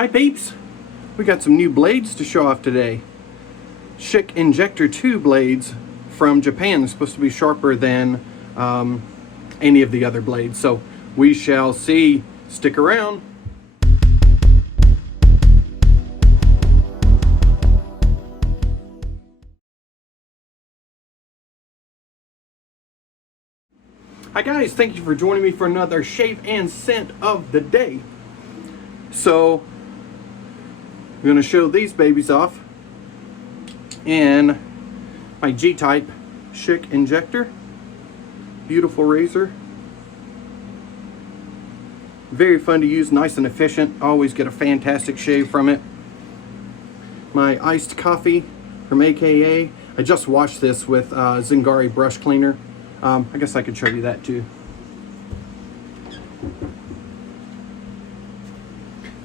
Hi peeps! We got some new blades to show off today. Schick Injector 2 blades from Japan. They're supposed to be sharper than any of the other blades. So we shall see. Stick around. Hi guys, thank you for joining me for another shave and scent of the day. So I'm going to show these babies off in my G-type Schick Injector. Beautiful razor. Very fun to use, nice and efficient. Always get a fantastic shave from it. My iced coffee from AKA. I just washed this with Zingari brush cleaner. I guess I could show you that too.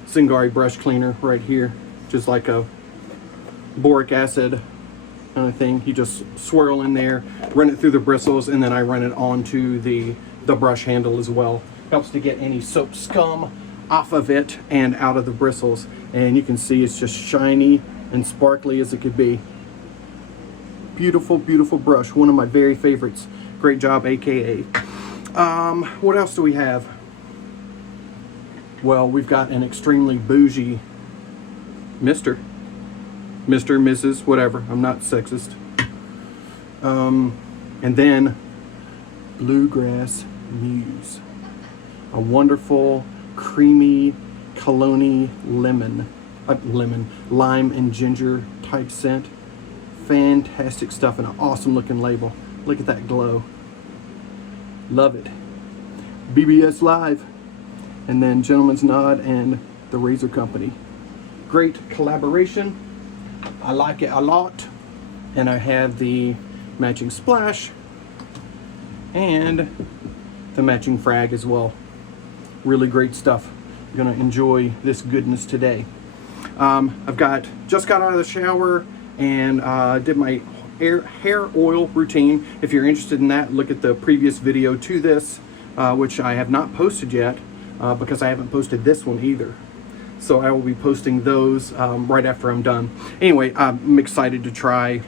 Zingari brush cleaner right here, just like a boric acid kind of thing. You just swirl in there, run it through the bristles, and then I run it onto the brush handle as well. Helps to get any soap scum off of it and out of the bristles. And you can see it's just shiny and sparkly as it could be. Beautiful, beautiful brush. One of my very favorites. Great job, AKA. What else do we have? Well, we've got an extremely bougie Mr., Mrs., whatever. I'm not sexist. And then Bluegrass Muse. A wonderful, creamy, cologne lime and ginger type scent. Fantastic stuff and an awesome looking label. Look at that glow. Love it. Bbs.live. And then Gentleman's Nod and the Razor Company. Great collaboration. I like it a lot. And I have the matching splash and the matching frag as well. Really great stuff. You're gonna enjoy this goodness today. I've just got out of the shower and did my hair oil routine. If you're interested in that, look at the previous video to this, which I have not posted yet because I haven't posted this one either. So I will be posting those right after I'm done. Anyway, I'm excited to try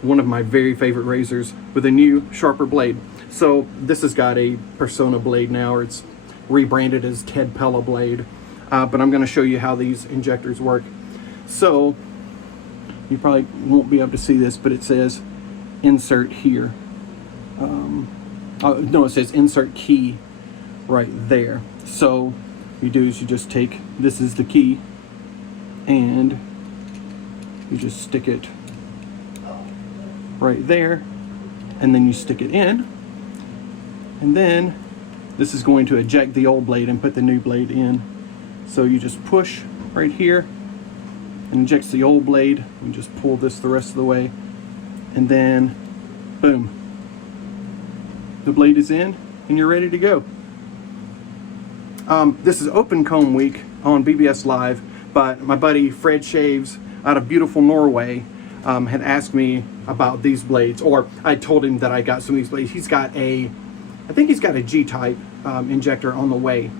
one of my very favorite razors with a new, sharper blade. So this has got a Persona blade now, or it's rebranded as Ted Pella blade. But I'm going to show you how these injectors work. So you probably won't be able to see this, but it says insert here. No, it says insert key right there. So what you do is you just take, this is the key, and you just stick it right there, and then you stick it in, and then this is going to eject the old blade and put the new blade in. So you just push right here and injects the old blade. You just pull this the rest of the way, and then boom, the blade is in and you're ready to go. This is open comb week on Bbs.live, but my buddy Fred Shaves out of beautiful Norway had asked me about these blades, or I told him that I got some of these blades. He's got I think he's got a G-type injector on the way.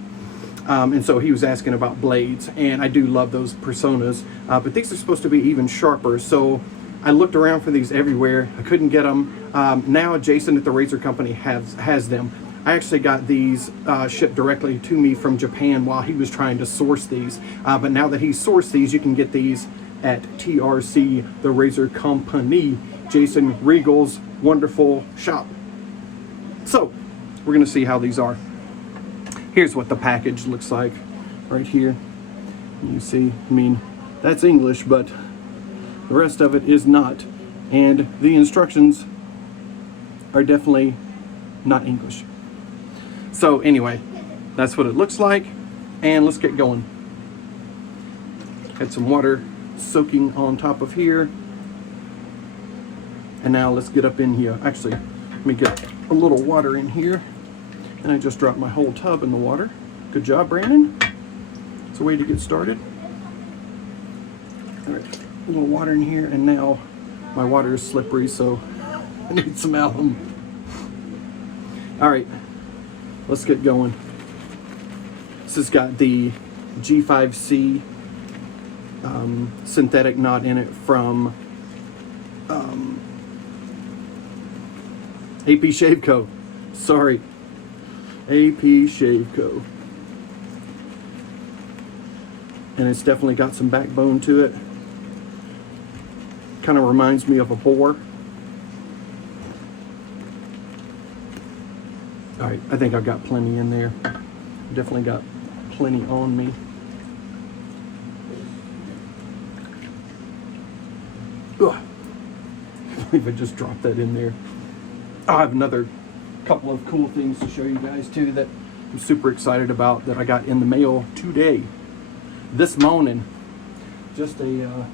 And so he was asking about blades, and I do love those Personas, but these are supposed to be even sharper. So I looked around for these everywhere. I couldn't get them. Now Jason at the Razor Company has them. I actually got these shipped directly to me from Japan while he was trying to source these. But now that he's sourced these, you can get these at TRC, the Razor Company, Jason Regal's wonderful shop. So we're going to see how these are. Here's what the package looks like right here. You see, I mean, that's English, but the rest of it is not. And the instructions are definitely not English. So anyway, that's what it looks like. And let's get going. Got some water soaking on top of here. And now let's get up in here. Actually, let me get a little water in here. And I just dropped my whole tub in the water. Good job, Brandon. It's a way to get started. All right, a little water in here, and now my water is slippery, so I need some alum. All right, let's get going. This has got the G5C synthetic knot in it from AP Shave Co. Sorry, AP Shave Co. And it's definitely got some backbone to it. Kind of reminds me of a boar. All right, I think I've got plenty in there. Definitely got plenty on me. Ugh. I believe I just dropped that in there. I have another couple of cool things to show you guys too that I'm super excited about that I got in the mail today. This morning, just a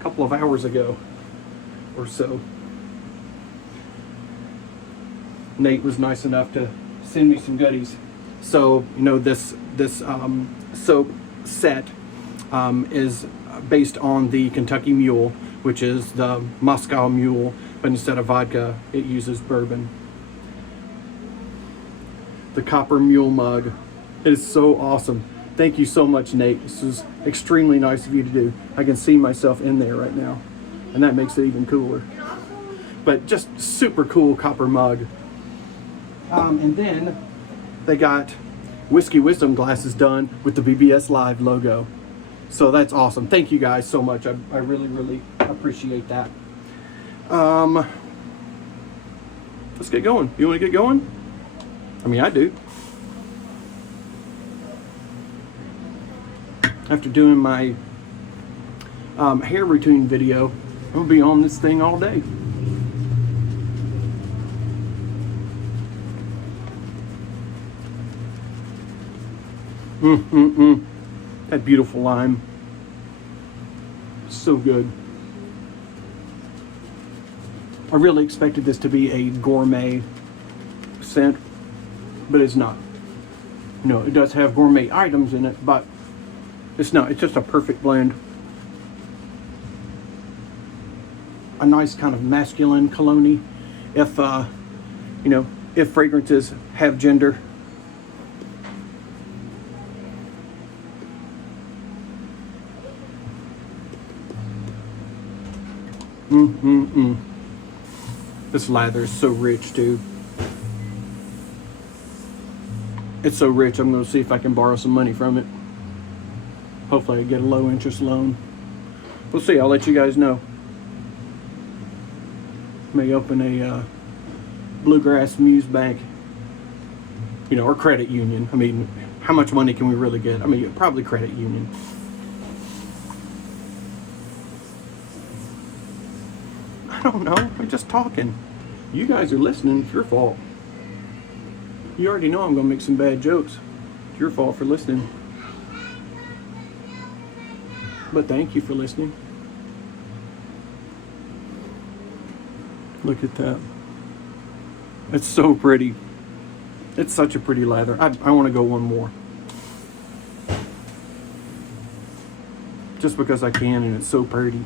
couple of hours ago or so. Nate was nice enough to send me some goodies. So, you know, this soap set is based on the Kentucky Mule, which is the Moscow Mule, but instead of vodka, it uses bourbon. The copper mule mug is so awesome. Thank you so much, Nate. This is extremely nice of you to do. I can see myself in there right now, and that makes it even cooler. But just super cool copper mug. And then they got Whiskey Wisdom glasses done with the Bbs.live logo. So that's awesome. Thank you guys so much. I really, really appreciate that. Let's get going. You want to get going? I mean, I do. After doing my hair routine video, I'm going to be on this thing all day. That beautiful lime. So good. I really expected this to be a gourmet scent, but it's not. No, it does have gourmet items in it, but it's not. It's just a perfect blend. A nice kind of masculine cologne, if you know, if fragrances have gender. This lather is so rich, dude. It's so rich, I'm going to see if I can borrow some money from it. Hopefully I get a low interest loan. We'll see, I'll let you guys know. May open a Bluegrass Muse bank. You know, or credit union. I mean, how much money can we really get? I mean, probably credit union. I don't know, I'm just talking. You guys are listening, it's your fault. You already know I'm gonna make some bad jokes. It's your fault for listening. But thank you for listening. Look at that. It's so pretty. It's such a pretty lather. I want to go one more. Just because I can and it's so pretty.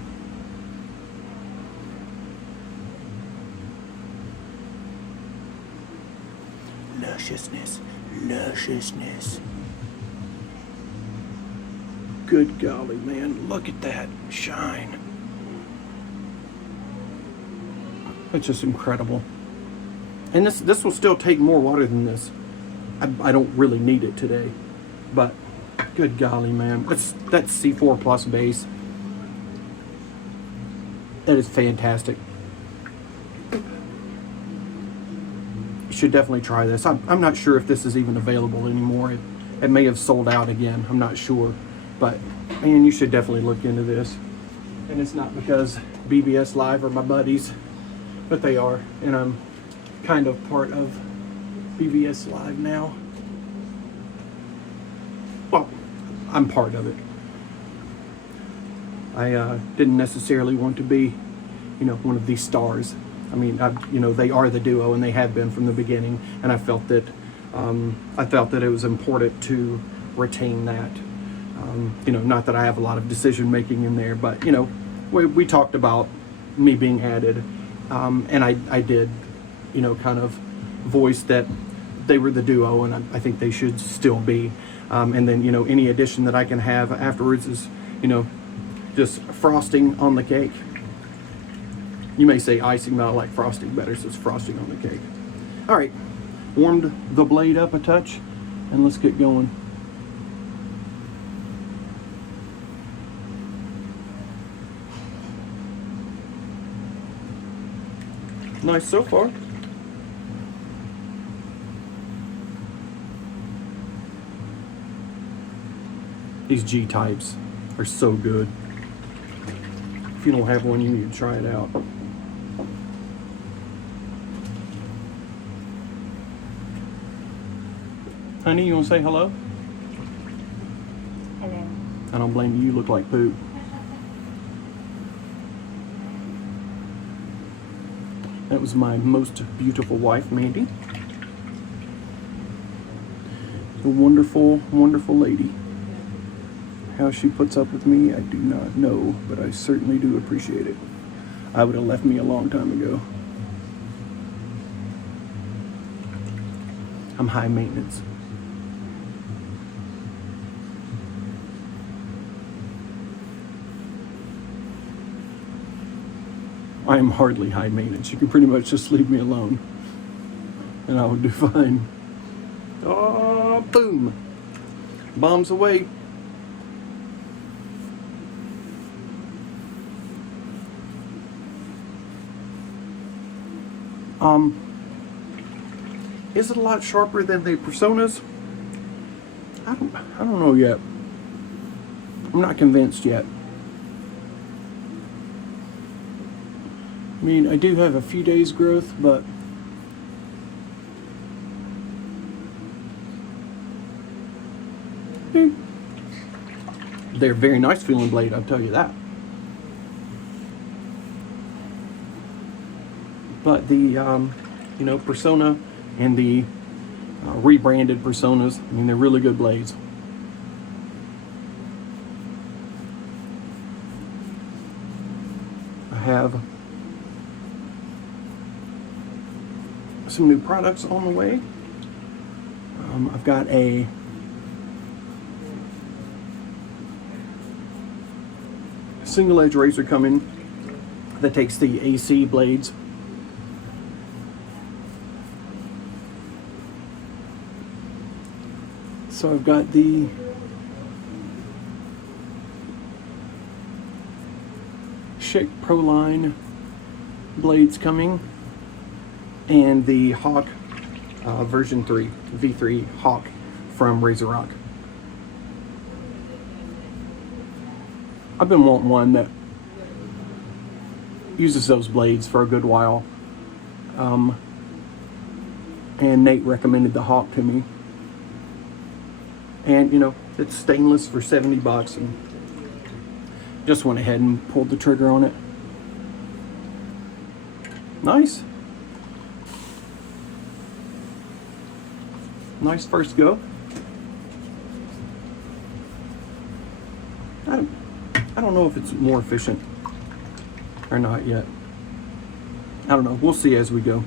Lusciousness, lusciousness. Good golly, man, look at that shine. It's just incredible. And this will still take more water than this. I don't really need it today, but good golly, man, that's C4 plus base. That is fantastic. Should definitely try this. I'm not sure if this is even available anymore. It may have sold out again. I'm not sure. But, man, you should definitely look into this. And it's not because Bbs.live are my buddies, but they are. And I'm kind of part of Bbs.live now. Well, I'm part of it. I didn't necessarily want to be, you know, one of these stars. I mean, you know, they are the duo, and they have been from the beginning. And I felt that it was important to retain that. You know, not that I have a lot of decision making in there, but you know, we talked about me being added, and I did, you know, kind of voice that they were the duo, and I think they should still be. And then, you know, any addition that I can have afterwards is, you know, just frosting on the cake. You may say icing, but I like frosting better, so it's frosting on the cake. All right, warmed the blade up a touch, and let's get going. Nice so far. These G types are so good. If you don't have one, you need to try it out. Honey, you want to say hello? Hello. I don't blame you. You look like poop. That was my most beautiful wife, Mandy. A wonderful, wonderful lady. How she puts up with me, I do not know, but I certainly do appreciate it. I would have left me a long time ago. I'm high maintenance. I am hardly high maintenance. You can pretty much just leave me alone and I would do fine. Oh, boom. Bombs away. Is it a lot sharper than the Personas? I don't know yet. I'm not convinced yet. I mean, I do have a few days growth, but they're very nice feeling blade, I'll tell you that. But the Persona and the rebranded Personas, I mean, they're really good blades. I have some new products on the way. I've got a single edge razor coming that takes the AC blades So I've got the Schick Proline blades coming, and the Hawk version 3, V3 Hawk from Razor Rock. I've been wanting one that uses those blades for a good while. And Nate recommended the Hawk to me. And you know, it's stainless for $70 and just went ahead and pulled the trigger on it. Nice. Nice first go. I don't know if it's more efficient or not yet. I don't know. We'll see as we go.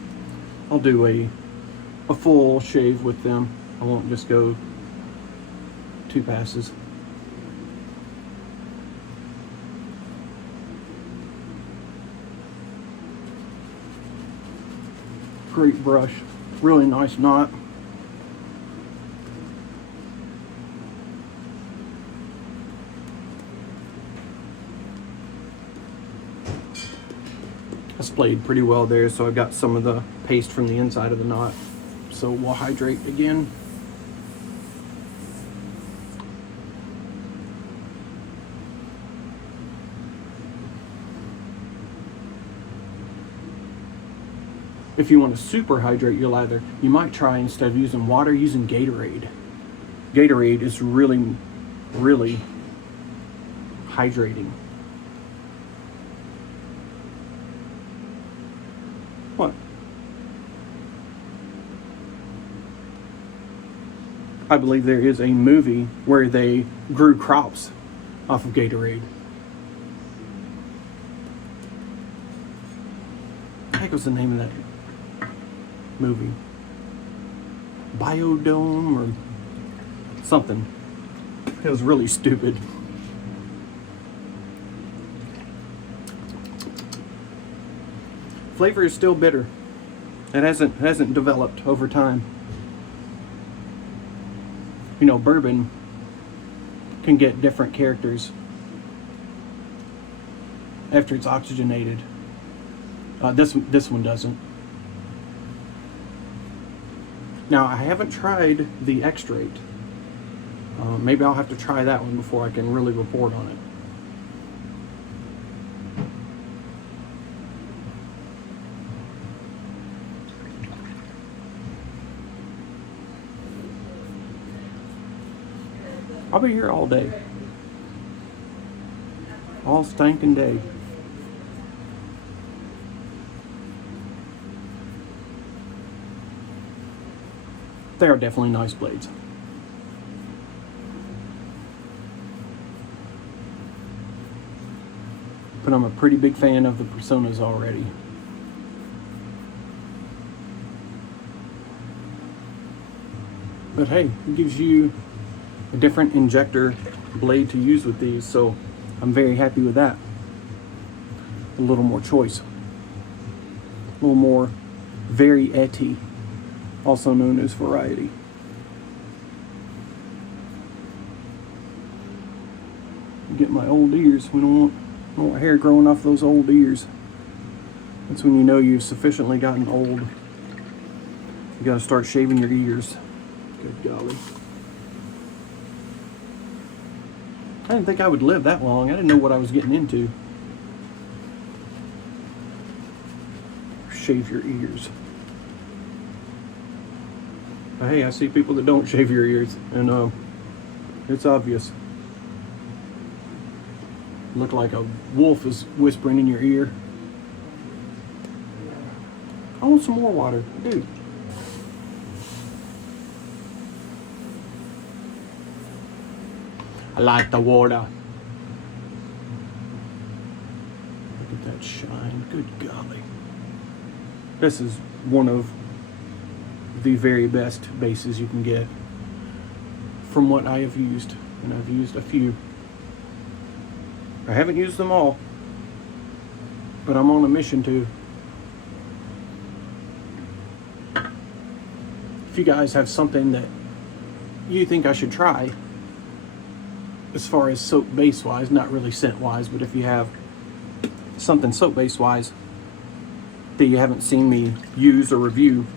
I'll do a full shave with them. I won't just go 2 passes. Great brush. Really nice knot. I splayed pretty well there, so I got some of the paste from the inside of the knot. So we'll hydrate again. If you want to super hydrate your lather, you might try, instead of using water, using Gatorade. Gatorade is really, really hydrating. What? I believe there is a movie where they grew crops off of Gatorade. What the heck was the name of that movie? Biodome or something. It was really stupid. flavor is still bitter. It hasn't developed over time. You know, bourbon can get different characters after it's oxygenated. This one doesn't. Now, I haven't tried the extract. Maybe I'll have to try that one before I can really report on it. I'll be here all day. All stinking day. They are definitely nice blades. But I'm a pretty big fan of the Personas already. But hey, it gives you a different injector blade to use with these, so I'm very happy with that. A little more choice. A little more variety, also known as variety. Get my old ears. We don't want hair growing off those old ears. That's when you know you've sufficiently gotten old. You gotta start shaving your ears. Good golly. I didn't think I would live that long. I didn't know what I was getting into. Shave your ears. But hey, I see people that don't shave your ears, and it's obvious. Look like a wolf is whispering in your ear. I want some more water, dude. I like the water. Look at that shine. Good golly. This is one of the very best bases you can get from what I have used. And I've used a few. I haven't used them all, but I'm on a mission to. If you guys have something that you think I should try, as far as soap base wise, not really scent wise, but if you have something soap base wise that you haven't seen me use or review,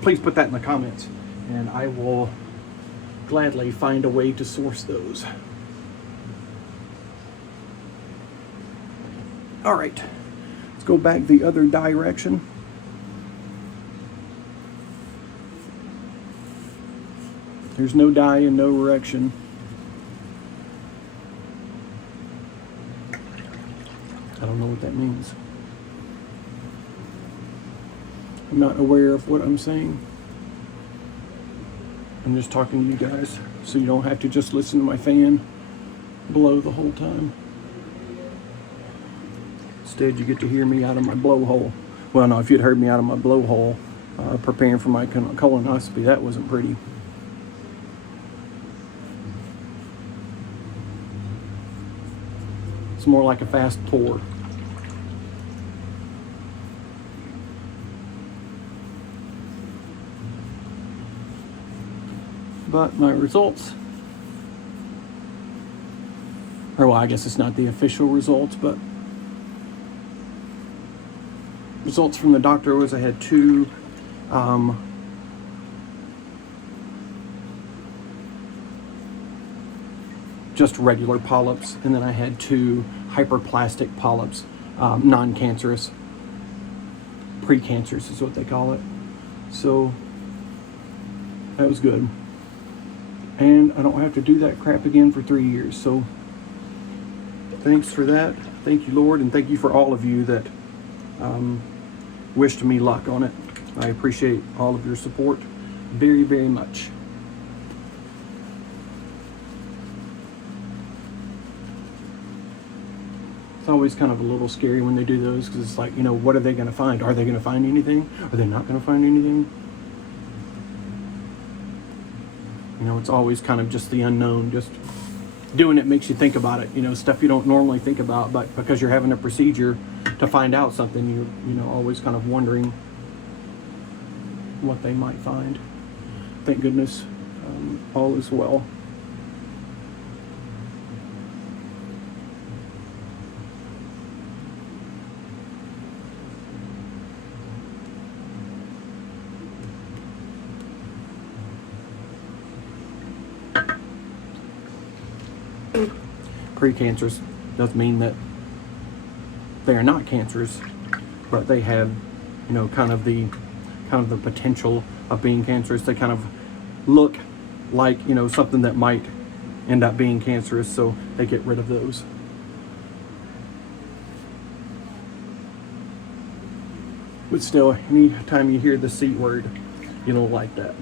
please put that in the comments, and I will gladly find a way to source those. All right, let's go back the other direction. There's no dye and no erection. I don't know what that means. I'm not aware of what I'm saying. I'm just talking to you guys, so you don't have to just listen to my fan blow the whole time. Instead, you get to hear me out of my blowhole. Well, no, if you'd heard me out of my blowhole preparing for my colonoscopy, that wasn't pretty. It's more like a fast pour. But my results, or well, I guess it's not the official results, but results from the doctor was I had two just regular polyps, and then I had two hyperplastic polyps, non-cancerous. Precancerous is what they call it. So that was good. And I don't have to do that crap again for 3 years. So thanks for that. Thank you, Lord, and thank you for all of you that wished me luck on it. I appreciate all of your support very, very much. It's always kind of a little scary when they do those, because it's like, you know, what are they going to find? Are they going to find anything? Are they not going to find anything? You know, it's always kind of just the unknown, just doing it makes you think about it, stuff you don't normally think about, but because you're having a procedure to find out something, you're always kind of wondering what they might find. Thank goodness, all is well. Precancerous doesn't mean that they are not cancerous, but they have, kind of the potential of being cancerous. They kind of look like, something that might end up being cancerous, so they get rid of those. But still, anytime you hear the C word, you don't like that.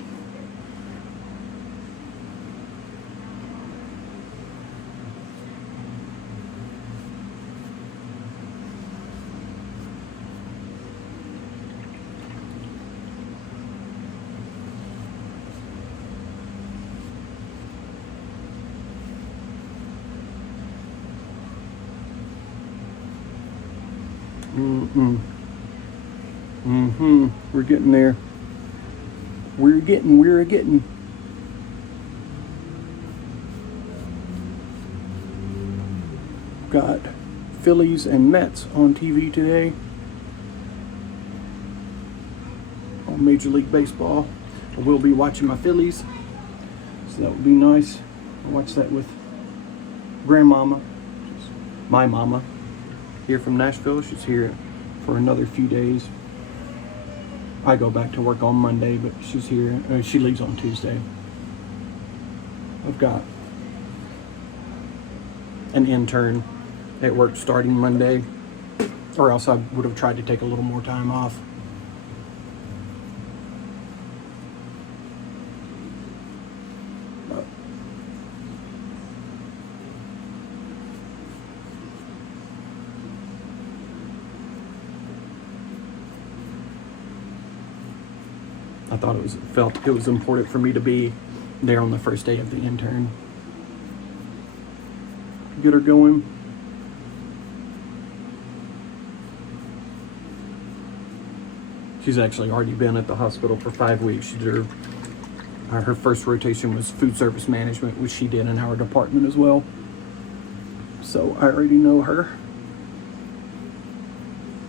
We're getting there. We're getting. Got Phillies and Mets on TV today. On Major League Baseball. I will be watching my Phillies, so that would be nice. I'll watch that with Grandmama, my mama, here from Nashville. She's here for another few days. I go back to work on Monday, but she's here. She leaves on Tuesday. I've got an intern at work starting Monday, or else I would have tried to take a little more time off. I thought it was important for me to be there on the first day of the intern. Get her going. She's actually already been at the hospital for 5 weeks. She did her first rotation was food service management, which she did in our department as well. So I already know her.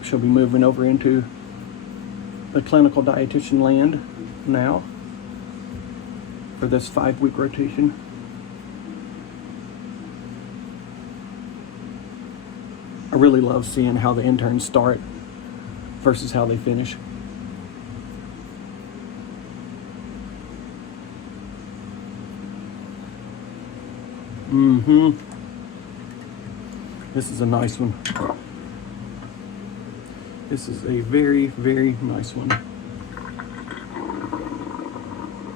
She'll be moving over into the clinical dietitian land now for this 5-week rotation. I really love seeing how the interns start versus how they finish. This is a nice one. This is a very, very nice one.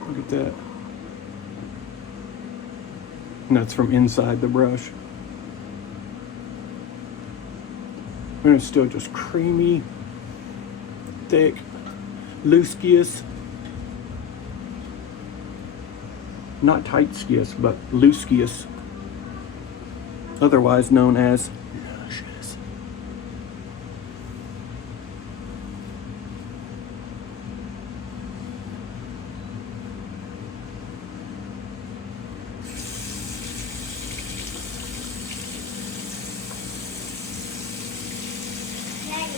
Look at that. And that's from inside the brush. And it's still just creamy, thick, loose-skious. Not tight-skious, but loose-skious. Otherwise known as luscious.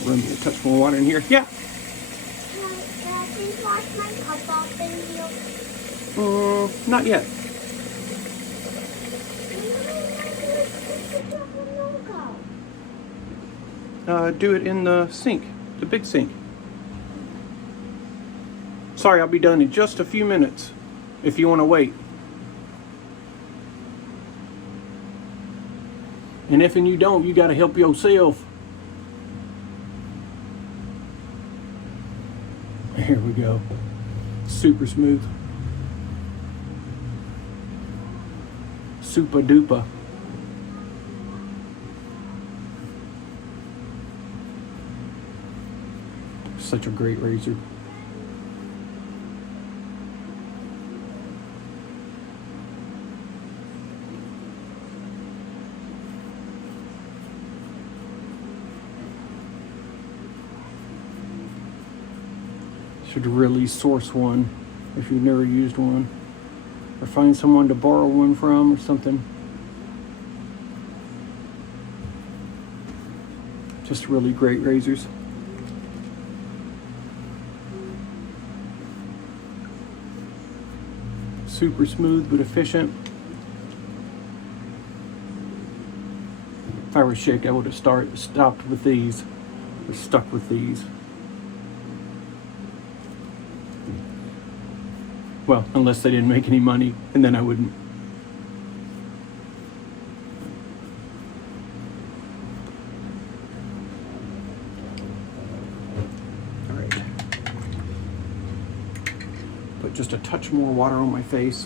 Run me a touch more water in here. Yeah. Can I please wash my cup off in here? Not yet. Do it in the sink, the big sink. Sorry, I'll be done in just a few minutes if you want to wait. And if you don't, you got to help yourself. Here we go. Super smooth. Super duper. Such a great razor. Should really source one if you've never used one, or find someone to borrow one from or something. Just really great razors. Super smooth but efficient. If I were Schick, I would have stopped with these, or stuck with these. Well, unless they didn't make any money, and then I wouldn't. All right. Put just a touch more water on my face.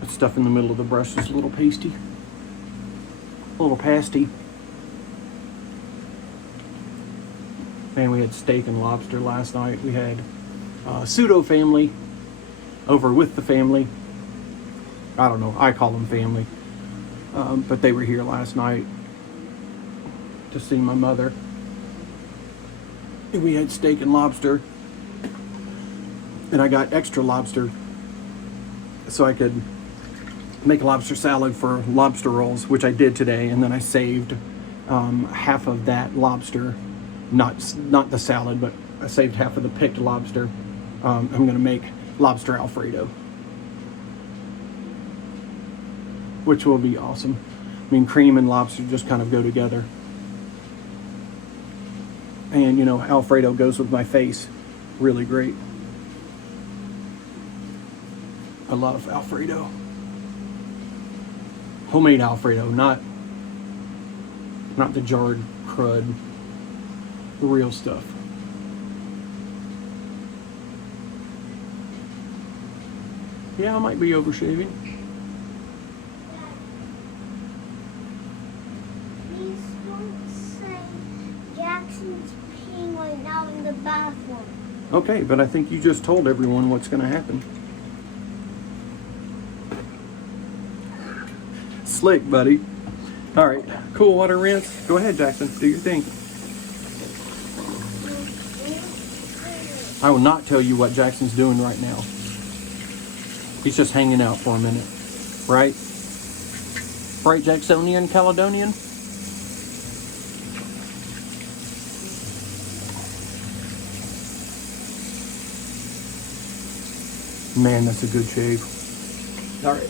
That stuff in the middle of the brush is a little pasty, a little pasty. Man, we had steak and lobster last night. We had pseudo family over with the family. I don't know, I call them family. But they were here last night to see my mother. And we had steak and lobster. And I got extra lobster so I could make a lobster salad for lobster rolls, which I did today. And then I saved half of that lobster. Not the salad, but I saved half of the picked lobster. I'm going to make lobster Alfredo, which will be awesome. I mean, cream and lobster just kind of go together. And, you know, Alfredo goes with my face really great. I love Alfredo. Homemade Alfredo, not the jarred crud. The real stuff. Yeah, I might be overshaving. Please don't say Jackson's peeing right now in the bathroom. Okay, but I think you just told everyone what's going to happen. Slick, buddy. All right, cool water rinse. Go ahead, Jackson. Do your thing. I will not tell you what Jackson's doing right now. He's just hanging out for a minute. Right? Right, Jacksonian, Caledonian? Man, that's a good shave. All right.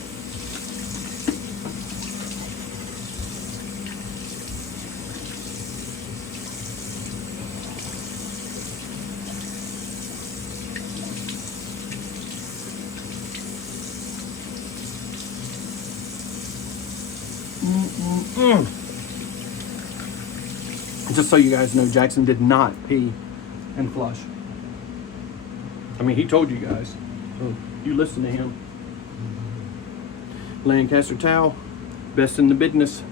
Just so you guys know, Jackson did not pee and flush. I mean, he told you guys. So you listen to him. Lancaster towel, best in the business.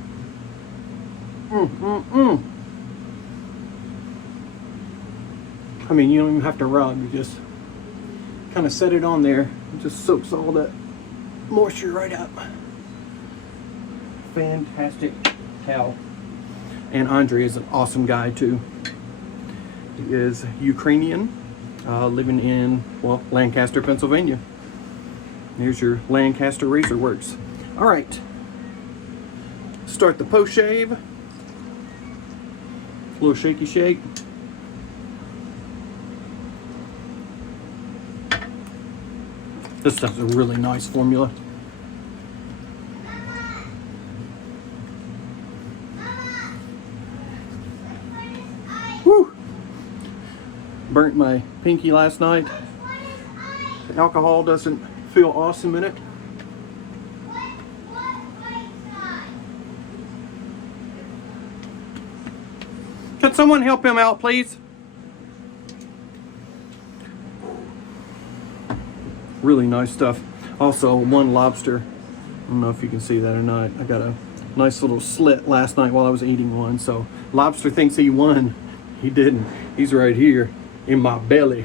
I mean, you don't even have to rub. You just kind of set it on there. It just soaks all that moisture right up. Fantastic towel. And Andre is an awesome guy too. He is Ukrainian, living in, well, Lancaster, Pennsylvania. Here's your Lancaster Razor Works. All right, start the post shave. A little shaky shake. This stuff's a really nice formula. Woo! Burnt my pinky last night. The alcohol doesn't feel awesome in it. Can someone help him out, please? Really nice stuff. Also, one lobster. I don't know if you can see that or not. I got a nice little slit last night while I was eating one. So, lobster thinks he won. He didn't. He's right here in my belly.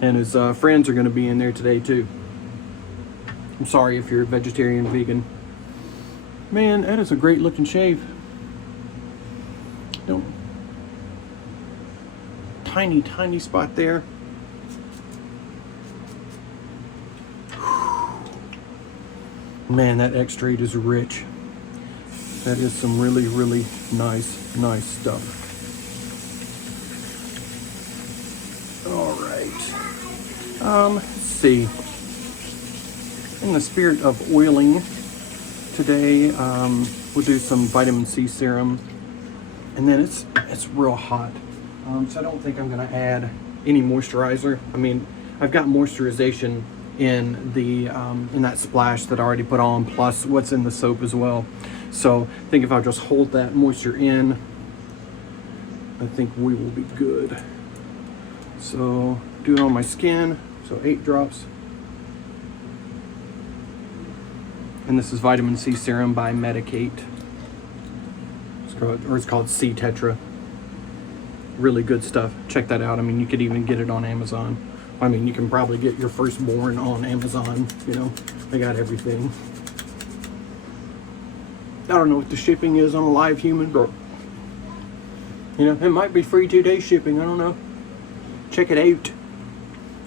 And his friends are going to be in there today too. I'm sorry if you're a vegetarian, vegan. Man, that is a great looking shave. tiny spot there. Man, that extrude is rich. That is some really nice stuff. All right. Let's see. In the spirit of oiling, today we'll do some vitamin C serum, and then it's real hot, so I don't think I'm gonna add any moisturizer. I mean, I've got moisturization in the in that splash that I already put on, plus what's in the soap as well. So I think if I just hold that moisture in, I think we will be good. So do it on my skin. So 8 drops. And this is vitamin C serum by Medicate. It's called C Tetra. Really good stuff. Check that out. I mean, you could even get it on Amazon. I mean, you can probably get your firstborn on Amazon. You know, they got everything. I don't know what the shipping is on a live human, but you know, it might be free 2-day shipping. I don't know. Check it out,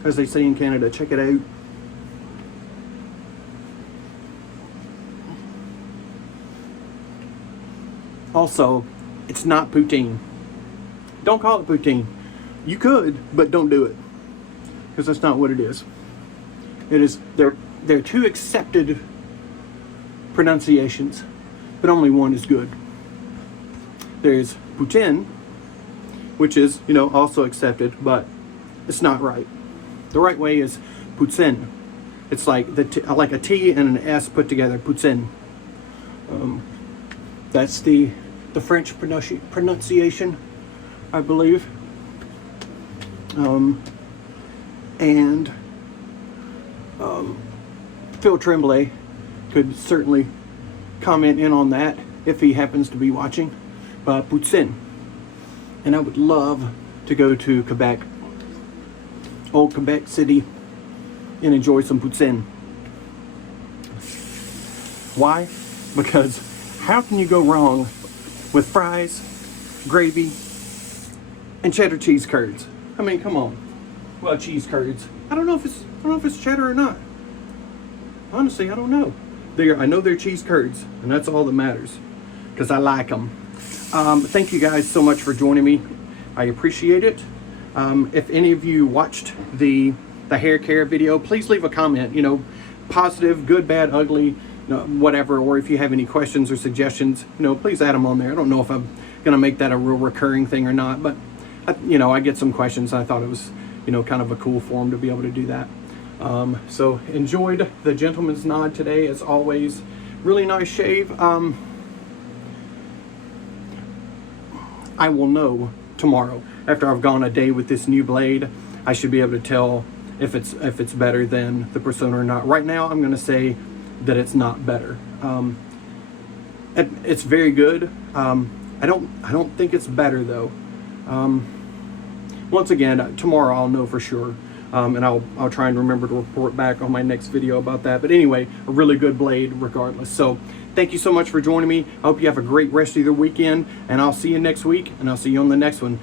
as they say in Canada. Check it out. Also, it's not poutine. Don't call it poutine. You could, but don't do it, because that's not what it is. It is, they're 2 accepted pronunciations, but only one is good. There's poutine, which is, you know, also accepted, but it's not right. The right way is poutine. It's like like a T and an S put together, poutine. That's the French pronunciation, I believe. And Phil Tremblay could certainly comment in on that if he happens to be watching. Poutine. And I would love to go to Quebec, old Quebec City, and enjoy some poutine. Why? Because how can you go wrong with fries, gravy, and cheddar cheese curds? I mean, come on. Well, cheese curds. I don't know if it's cheddar or not. Honestly, I don't know. I know they're cheese curds, and that's all that matters, because I like them. Thank you guys so much for joining me. I appreciate it. If any of you watched the hair care video, please leave a comment. You know, positive, good, bad, ugly, you know, whatever. Or if you have any questions or suggestions, you know, please add them on there. I don't know if I'm gonna make that a real recurring thing or not, but you know, I get some questions. And I thought it was, you know, kind of a cool form to be able to do that. So enjoyed the gentleman's nod today, as always. Really nice shave. I will know tomorrow, after I've gone a day with this new blade. I should be able to tell if it's better than the Persona or not. Right now, I'm going to say that it's not better. It's very good. I don't think it's better though. Once again, tomorrow I'll know for sure. And I'll try and remember to report back on my next video about that. But anyway, a really good blade regardless. So thank you so much for joining me. I hope you have a great rest of your weekend, and I'll see you next week, and I'll see you on the next one.